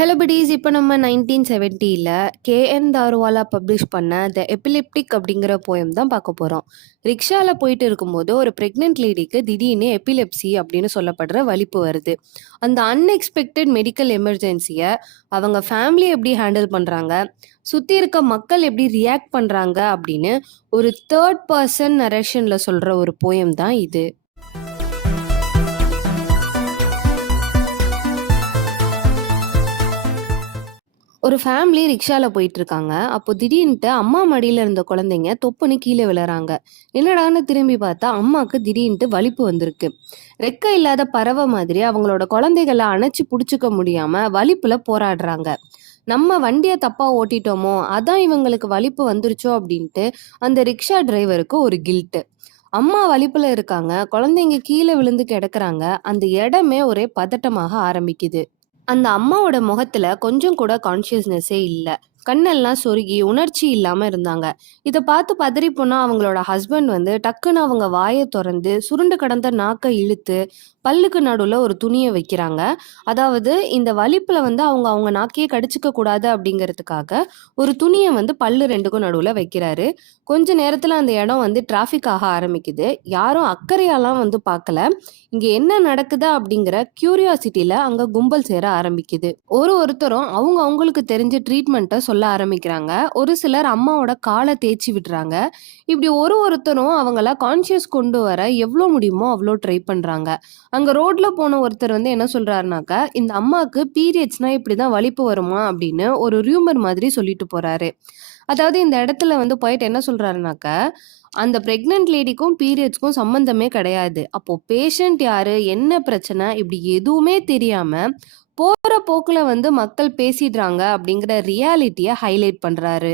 Hello buddies. இப்போ நம்ம 1970ல KN தாருவாலா publish பண்ண த எபிலிப்டிக் அப்படிங்கிற போயம் தான் பார்க்க போகிறோம். ரிக்ஷாவில் போயிட்டு இருக்கும்போது ஒரு ப்ரெக்னென்ட் லேடிக்கு திடீர்னு எபிலெப்சி அப்படின்னு சொல்லப்படுற வலிப்பு வருது. அந்த அன்எக்ஸ்பெக்டட் மெடிக்கல் எமர்ஜென்சியை அவங்க ஃபேமிலி எப்படி ஹேண்டில் பண்ணுறாங்க, சுற்றி இருக்க மக்கள் எப்படி ரியாக்ட் பண்ணுறாங்க அப்படின்னு ஒரு தேர்ட் பர்சன் நரேஷனில் சொல்கிற ஒரு போயம் தான் இது. ஒரு ஃபேமிலி ரிக்ஷாவில் போயிட்டு இருக்காங்க. அப்போ திடீர்னுட்டு அம்மா மடியில் இருந்த குழந்தைங்க தொப்புன்னு கீழே விழுறாங்க. என்னடான்னு திரும்பி பார்த்தா அம்மாவுக்கு திடீர்னுட்டு வலிப்பு வந்திருக்கு. ரெக்கை இல்லாத பறவை மாதிரி அவங்களோட குழந்தைகளை அணைச்சி பிடிச்சிக்க முடியாம வலிப்புல போராடுறாங்க. நம்ம வண்டியை தப்பா ஓட்டிட்டோமோ, அதான் இவங்களுக்கு வலிப்பு வந்துருச்சோ அப்படின்ட்டு அந்த ரிக்ஷா டிரைவருக்கு ஒரு கில்ட்டு. அம்மா வலிப்புல இருக்காங்க, குழந்தைங்க கீழே விழுந்து கிடக்குறாங்க. அந்த இடமே ஒரே பதட்டமாக ஆரம்பிக்குது. அந்த அம்மாவோட முகத்துல கொஞ்சம் கூட கான்ஷியஸ்னஸே இல்ல. கண்ணெல்லாம் சொருகி உணர்ச்சி இல்லாம இருந்தாங்க. இத பார்த்து பதறி போனா அவங்களோட ஹஸ்பண்ட் வந்து டக்குன்னு அவங்க வாயை தொறந்து சுருண்டு கடந்த நாக்க இழுத்து பல்லுக்கு நடுவுல ஒரு துணிய வைக்கிறாங்க. அதாவது இந்த வலிப்புல வந்து அவங்க அவங்க நாக்கையே கடிச்சுக்க கூடாது அப்படிங்கிறதுக்காக ஒரு துணிய வந்து பல்லு 2க்கும் நடுவுல வைக்கிறாரு. கொஞ்ச நேரத்துல அந்த இடம் வந்து டிராஃபிக் ஆக ஆரம்பிக்குது. யாரும் அக்கறையாலாம் வந்து பார்க்கல. இங்க என்ன நடக்குது அப்படிங்கிற கியூரியாசிட்டில அங்க கும்பல் சேர ஆரம்பிக்குது. ஒருத்தரும் அவங்க அவங்களுக்கு தெரிஞ்ச ட்ரீட்மெண்ட்டை சொல்ல ஆரம்பிக்கிறாங்க. ஒரு சிலர் அம்மாவோட காலை தேய்ச்சி விடுறாங்க. இப்படி ஒருத்தரும் அவங்கள கான்ஷியஸ் கொண்டு வர எவ்வளோ முடியுமோ அவ்வளோ ட்ரை பண்றாங்க. அங்க ரோட்ல போன ஒருத்தர் வந்து என்ன சொல்றாருனாக்க, இந்த அம்மாவுக்கு பீரியட்ஸ்னா இப்படிதான் வலிப்பு வருமா அப்படின்னு ஒரு ரியூமர் மாதிரி சொல்லிட்டு போறாரு. அதாவது இந்த இடத்துல வந்து போயிட்டு என்ன சொல்றாருனாக்க, அந்த பிரெக்னன்ட் லேடிக்கும் பீரியட்ஸ்க்கும் சம்பந்தமே கிடையாது. அப்போ பேஷண்ட் யாரு, என்ன பிரச்சனை, இப்படி எதுவுமே தெரியாம போற போக்குல வந்து மக்கள் பேசிடுறாங்க அப்படிங்கிற ரியாலிட்டியை ஹைலைட் பண்றாரு.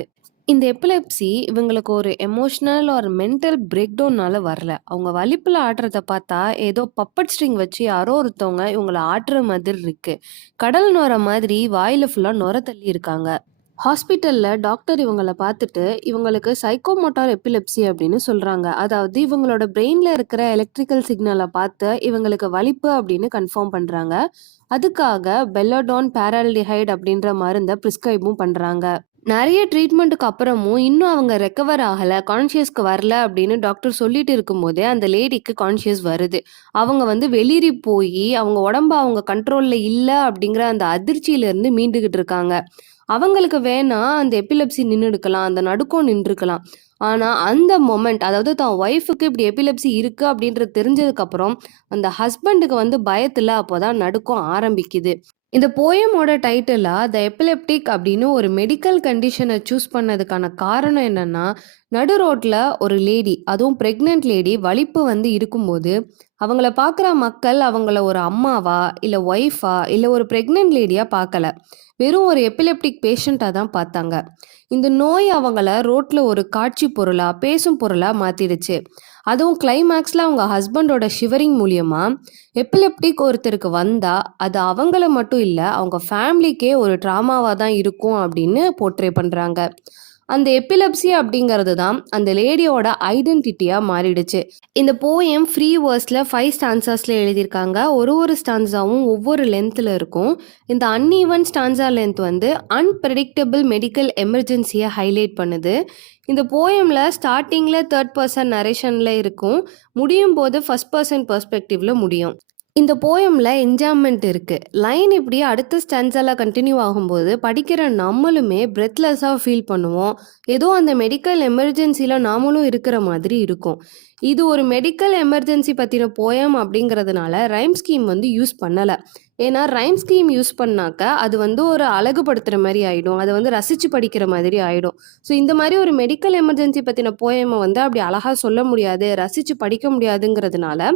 இந்த எபிலெப்சி இவங்களுக்கு ஒரு எமோஷனல் ஒரு மென்டல் பிரேக் டவுன்னால வரல. அவங்க வலிப்புல ஆடுறத பார்த்தா ஏதோ பப்பட் ஸ்ட்ரிங் வச்சு யாரோ ஒருத்தவங்க இவங்கள ஆட்டுற மாதிரி இருக்கு. கடல் நுர மாதிரி வாயில ஃபுல்லா நுர தள்ளி இருக்காங்க. ஹாஸ்பிட்டல்ல டாக்டர் இவங்கள பார்த்துட்டு இவங்களுக்கு சைக்கோமோட்டார் எபிலெப்சி அப்படின்னு சொல்றாங்க. அதாவது இவங்களோட பிரெயின்ல இருக்கிற எலக்ட்ரிக்கல் சிக்னலை பார்த்து இவங்களுக்கு வலிப்பு அப்படின்னு கன்ஃபார்ம் பண்றாங்க. அதுக்காக பெல்லோடான் பேரால்டிஹைட் அப்படின்ற மருந்தை ப்ரிஸ்கிரைபும் பண்றாங்க. நிறைய ட்ரீட்மெண்ட்டுக்கு அப்புறமும் இன்னும் அவங்க ரெக்கவர் ஆகலை, கான்ஷியஸ்க்கு வரல அப்படின்னு டாக்டர் சொல்லிட்டு இருக்கும்போதே அந்த லேடிக்கு கான்ஷியஸ் வருது. அவங்க வந்து வெளிரி போய் அவங்க உடம்ப அவங்க கண்ட்ரோலில் இல்லை அப்படிங்கிற அந்த அதிர்ச்சியிலேருந்து மீண்டுகிட்டு இருக்காங்க. அவங்களுக்கு வேணா அந்த எபிலெப்சி நின்றுடுக்கலாம், அந்த நடுக்கம் நின்றுக்கலாம். ஆனால் அந்த மொமெண்ட், அதாவது தான் ஒய்ஃபுக்கு இப்படி எபிலெப்சி இருக்குது அப்படின்றது தெரிஞ்சதுக்கப்புறம் அந்த ஹஸ்பண்டுக்கு வந்து பயத்தில் அப்போ தான் நடுக்கம் ஆரம்பிக்குது. இந்த போயமோட டைட்டிலா த எபிலெப்டிக் அப்படின்னு ஒரு மெடிக்கல் கண்டிஷனை சூஸ் பண்ணதுக்கான காரணம் என்னன்னா, நடு ரோட்ல ஒரு லேடி, அதுவும் பிரெக்னென்ட் லேடி வலிப்பு வந்து இருக்கும்போது அவங்கள பார்க்குற மக்கள் அவங்கள ஒரு அம்மாவா இல்லை ஒய்ஃபா இல்லை ஒரு பிரெக்னென்ட் லேடியா பார்க்கல, வெறும் ஒரு எபிலெப்டிக் பேஷண்ட்டாக தான் பார்த்தாங்க. இந்த நோய் அவங்கள ரோட்ல ஒரு காட்சி பொருளா பேசும் பொருளா மாத்திடுச்சு. அதுவும் கிளைமேக்ஸில் அவங்க ஹஸ்பண்டோட ஷிவரிங் மூலியமா எபிலெப்டிக் ஒருத்தருக்கு வந்தா அது அவங்கள மட்டும் இல்லை அவங்க ஃபேமிலிக்கே ஒரு ட்ராமாவாக தான் இருக்கும் அப்படின்னு போர்ட்ரே பண்ணுறாங்க. அந்த எபிலெப்சி அப்படிங்கிறது தான் அந்த லேடியோட ஐடென்டிட்டியாக மாறிடுச்சு. இந்த போயம் ஃப்ரீ வேர்ஸில் 5 ஸ்டான்சாஸில் எழுதியிருக்காங்க. ஒரு ஸ்டான்ஸாவும் ஒவ்வொரு லென்த்தில் இருக்கும். இந்த அன்ஈவன் ஸ்டான்ஸா லென்த் வந்து அன்பிரடிக்டபிள் மெடிக்கல் எமர்ஜென்சியை ஹைலைட் பண்ணுது. இந்த போயமில் ஸ்டார்டிங்கில் தேர்ட் பர்சன் நரேஷனில் இருக்கும், முடியும் போது ஃபர்ஸ்ட் பர்சன் பெர்ஸ்பெக்டிவ்ல முடியும். இந்த போயமில் என்ஜாய்மெண்ட் இருக்குது. லைன் இப்படி அடுத்த ஸ்டான்ஸால கண்டினியூ ஆகும்போது படிக்கிற நம்மளுமே பிரெத்லெஸ்ஸாக ஃபீல் பண்ணுவோம். ஏதோ அந்த மெடிக்கல் எமர்ஜென்சியில் நாமளும் இருக்கிற மாதிரி இருக்கும். இது ஒரு மெடிக்கல் எமர்ஜென்சி பற்றின போயம் அப்படிங்கிறதுனால ரைம் ஸ்கீம் வந்து யூஸ் பண்ணலை. ஏன்னா ரைம் ஸ்கீம் யூஸ் பண்ணாக்க அது வந்து ஒரு அழகுபடுத்துகிற மாதிரி ஆகிடும், அதை வந்து ரசித்து படிக்கிற மாதிரி ஆகிடும். ஸோ இந்த மாதிரி ஒரு மெடிக்கல் எமர்ஜென்சி பற்றின போயமை வந்து அப்படி அழகாக சொல்ல முடியாது, ரசித்து படிக்க முடியாதுங்கிறதுனால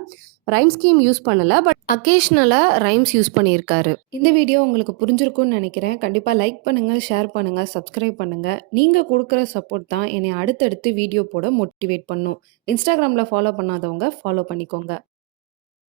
ரைம் ஸ்கீம் யூஸ் பண்ணல. பட் அக்கேஷ்னலாக ரைம்ஸ் யூஸ் பண்ணியிருக்காரு. இந்த வீடியோ உங்களுக்கு புரிஞ்சிருக்கும்னு நினைக்கிறேன். கண்டிப்பாக லைக் பண்ணுங்கள், ஷேர் பண்ணுங்கள், சப்ஸ்கிரைப் பண்ணுங்கள். நீங்கள் கொடுக்குற சப்போர்ட் தான் என்னை அடுத்தடுத்து வீடியோ போட மோட்டிவேட் பண்ணும். இன்ஸ்டாகிராமில் ஃபாலோ பண்ணாதவங்க ஃபாலோ பண்ணிக்கோங்க.